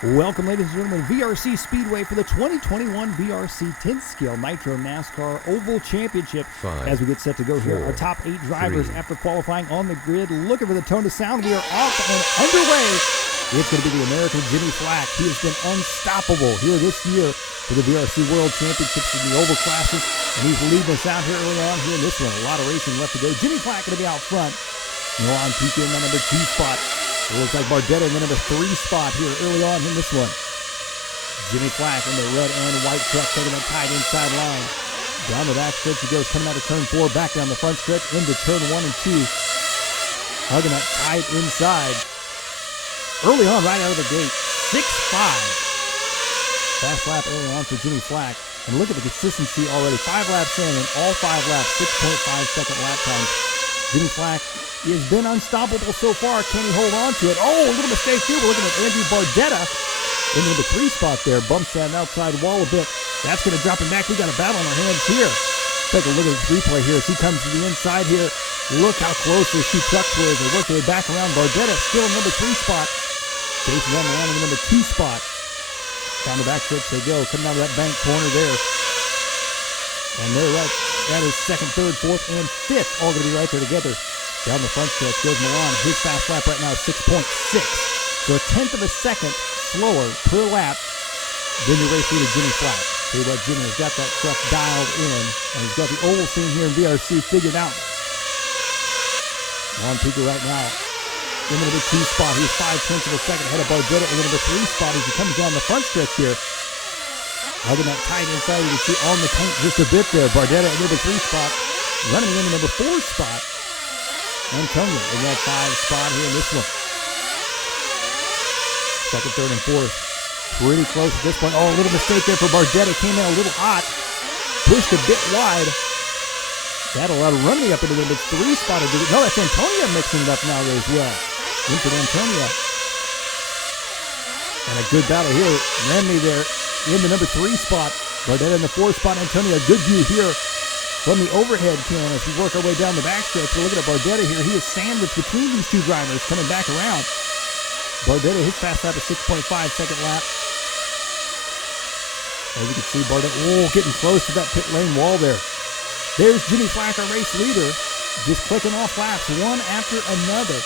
Welcome, ladies and gentlemen, VRC Speedway for the 2021 VRC 10th Scale Nitro NASCAR Oval Championship. As we get set to go here, our top 8 drivers after qualifying on the grid, looking for the tone to sound. We are off and underway. It's going to be the American Jimmy Flack. He has been unstoppable here this year for the VRC World Championships in the Oval classes, and he's leading us out here early on here in this one. A lot of racing left to go. Jimmy Flack going to be out front. Milan Pica in the number 2 spot. It looks like Bardetta in the number 3 spot here early on in this one. Jimmy Flack in the red and white truck taking that tight inside line. Down the back stretch he goes, coming out of turn 4, back down the front stretch into turn 1 and 2. Hugging that tight inside. Early on, right out of the gate, 6.5. Fast lap early on for Jimmy Flack. And look at the consistency already. 5 laps in, and all 5 laps, 6.5 second lap time. Jimmy Flack has been unstoppable so far. Can he hold on to it? Oh, a little mistake here. We're looking at Andrew Bardetta in the 3 spot there. Bumps that outside wall a bit. That's going to drop him back. We got a battle on our hands here. Take a look at this replay here as he comes to the inside here. Look how close those 2 trucks were as they work their way back around. Bardetta still in number 3 spot. Chasing down the line in the number 2 spot. Down the back stretch they go. Coming out of that bank corner there. And they're right. That is 2nd, 3rd, 4th, and 5th. All going to be right there together. Down the front stretch goes Milan. His fast lap right now is 6.6. So a 1/10 of a second slower per lap than your race leader, Jimmy Flack. Tell you what, Jimmy has got that truck dialed in, and he's got the oval scene here in VRC figured out. Milan Pica right now in the number 2 spot. He's 5/10 of a second ahead of Bardetta in the number 3 spot as he comes down the front stretch here. Hugging that tight inside, you can see on the paint just a bit there. Bardetta in the number 3 spot. Running in the number 4 spot. Antonio in that 5 spot here in this one. 2nd, 3rd, and 4th. Pretty close at this point. Oh, a little mistake there for Bardetta. Came in a little hot. Pushed a bit wide. That allowed Rumney up into the number 3 spot. No, that's Antonio mixing it up now there as well. Into Antonio. And a good battle here. Rumney there in the number 3 spot. Bardetta in the 4 spot. Antonio, a good view here from the overhead cam as we work our way down the backstretch. We're looking at Bardetta here. He is sandwiched between these 2 drivers coming back around. Bardetta, his fast lap is 6.5 second lap. As you can see, Bardetta, getting close to that pit lane wall there. There's Jimmy Flack, our race leader, just clicking off laps one after another.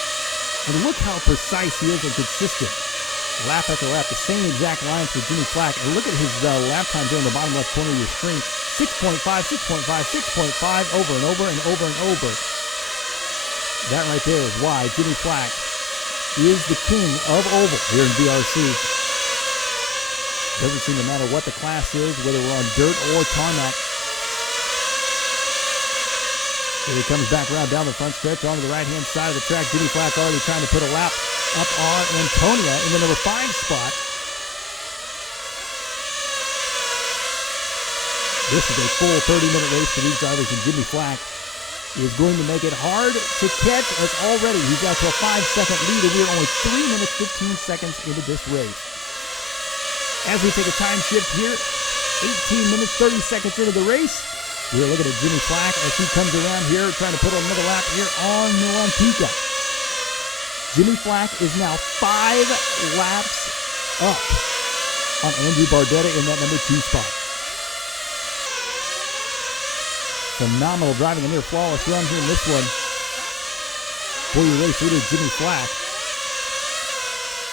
And look how precise he is and consistent. Lap after lap, the same exact lines for Jimmy Flack. And look at his lap times there in the bottom left corner of your screen. 6.5, 6.5, 6.5, over and over and over and over. That right there is why Jimmy Flack is the king of oval here in VRC. Doesn't seem to matter what the class is, whether we're on dirt or tarmac. Here he comes back around down the front stretch onto the right-hand side of the track. Jimmy Flack already trying to put a lap up on Antonia in the number 5 spot. This is a full 30-minute race for these drivers, and Jimmy Flack is going to make it hard to catch as already he's got to a 5-second lead, and we are only 3 minutes, 15 seconds into this race. As we take a time shift here, 18 minutes, 30 seconds into the race, we are looking at Jimmy Flack as he comes around here trying to put another lap here on Milan Pica. Jimmy Flack is now 5 laps up on Andrew Bardetta in that number 2 spot. Phenomenal driving, a near flawless run here in this one for your race leader, Jimmy Flack.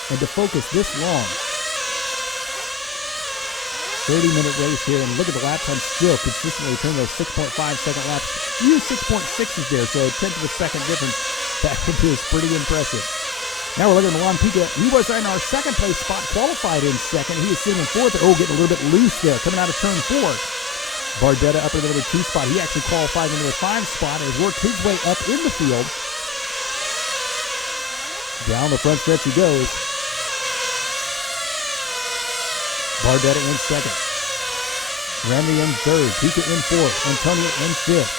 And to focus this long, 30-minute race here, and look at the lap time still consistently turning those 6.5 second laps. You use 6.6s there, so a 1/10 of a second difference. That is pretty impressive. Now we're looking at Milan Pica. He was in our 2nd place spot, qualified in 2nd. He is sitting in 4th. Oh, getting a little bit loose there, coming out of turn 4. Bardetta up in the number 2 spot. He actually qualified in the 5 spot and has worked his way up in the field. Down the front stretch he goes. Bardetta in 2nd. Randy in 3rd. Pica in 4th. Antonio in 5th.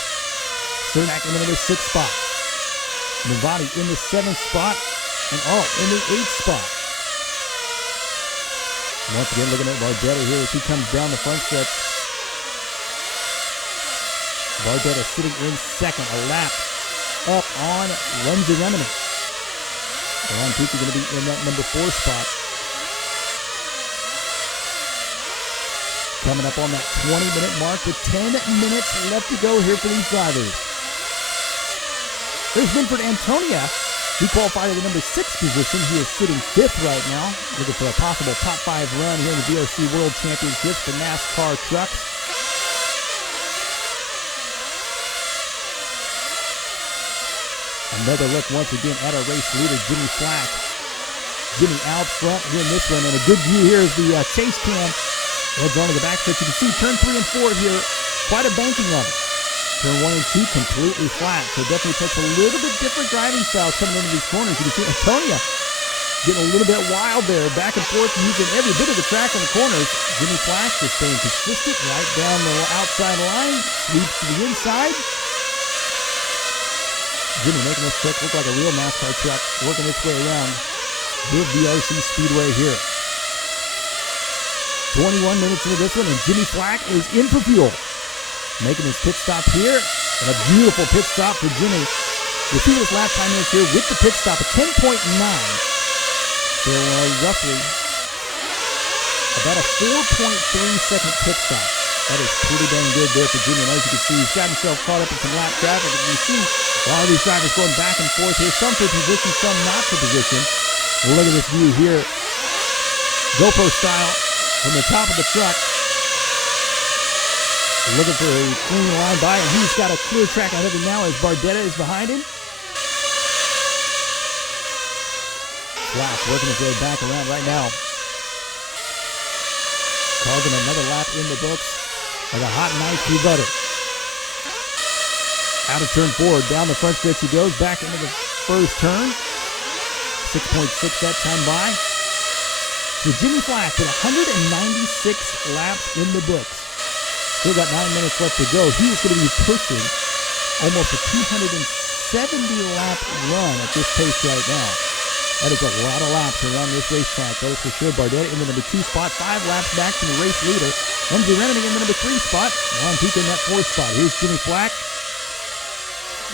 Cernak in the number 6 spot. Novati in the 7th spot. And in the 8th spot. Once again, looking at Bardetta here as he comes down the front stretch. Bardetta sitting in 2nd, a lap up on Lenzi Remini. Milan Pica going to be in that number 4 spot. Coming up on that 20-minute mark with 10 minutes left to go here for these drivers. There's Winford Antonia. He qualified at the number 6 position. He is sitting 5th right now, looking for a possible top 5 run here in the VRC World Championships for NASCAR trucks. Another look once again at our race leader, Jimmy Flack. Jimmy out front here in this one, and a good view here is the chase cam heads onto the backstretch. You can see turn 3 and 4 here, quite a banking on it. Turn 1 and 2 completely flat, so definitely takes a little bit different driving styles coming into these corners. You can see Antonia getting a little bit wild there, back and forth, using every bit of the track in the corners. Jimmy Flack just staying consistent right down the outside line, sweeps to the inside. Jimmy making this truck look like a real NASCAR truck, working its way around the VRC Speedway here. 21 minutes into this one, and Jimmy Flack is in for fuel. Making his pit stop here, and a beautiful pit stop for Jimmy. You'll see this lap time is here with the pit stop at 10.9. So roughly about a 4.3-second pit stop. That is pretty dang good there for Jimmy. And as you can see, he's got himself caught up in some lap traffic. And you see a lot of these drivers going back and forth here. Some for position, some not for position. Look at this view here. GoPro style from the top of the truck. Looking for a clean line by, and he's got a clear track ahead of him now as Bardetta is behind him. Flack working his way back around right now. Carving another lap in the books like a hot knife through butter. Out of turn 4, down the front stretch he goes, back into the first turn. 6.6 that time by. So Jimmy Flack with 196 laps in the books. Still got 9 minutes left to go. He is going to be pushing almost a 270-lap run at this pace right now. That is a lot of laps around this racetrack. That is for sure. Bardetta in the number 2 spot, 5 laps back from the race leader. Lindsey Remedy in the number 3 spot. Ron Peak in that 4th spot. Here's Jimmy Flack.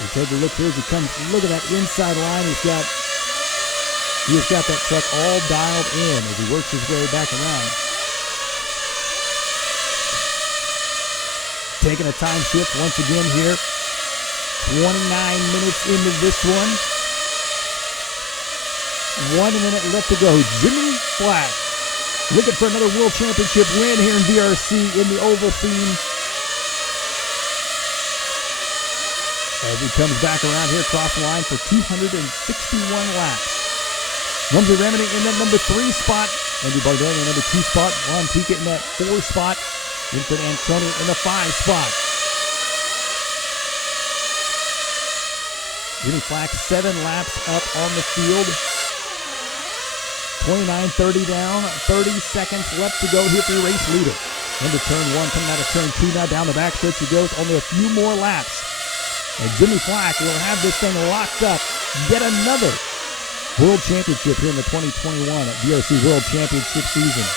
You take a look here as he comes. Look at that inside line. He has got that truck all dialed in as he works his way back around. Taking a time shift once again here. 29 minutes into this one. 1 minute left to go. Jimmy Flack looking for another World Championship win here in VRC in the oval theme. As he comes back around here across the line for 261 laps. Lindsey Remedy in that number 3 spot. Andy Bardetta in the number 2 spot. Ron Piquet in that 4 spot. Winford Antonia in the 5 spot. Jimmy Flack 7 laps up on the field. 29:30 down, 30 seconds left to go here for the race leader. Into turn 1, coming out of turn 2 now, down the backstretch he goes. Only a few more laps. And Jimmy Flack will have this thing locked up. Yet another World Championship here in the 2021 VRC World Championship season.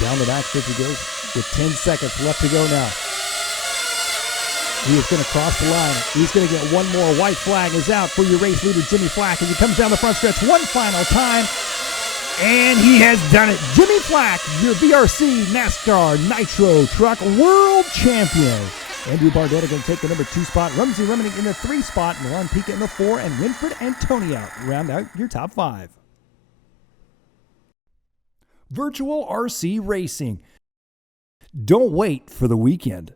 Down the backstretch he goes with 10 seconds left to go now. He is going to cross the line. He's going to get one more. White flag is out for your race leader, Jimmy Flack, as he comes down the front stretch one final time. And he has done it. Jimmy Flack, your VRC NASCAR Nitro Truck World Champion. Andrew Bardetta going to take the number 2 spot. Lindsey Remedy in the 3 spot. And Ron Piquet in the 4. And Winford Antonia round out your top 5. Virtual RC Racing. Don't wait for the weekend.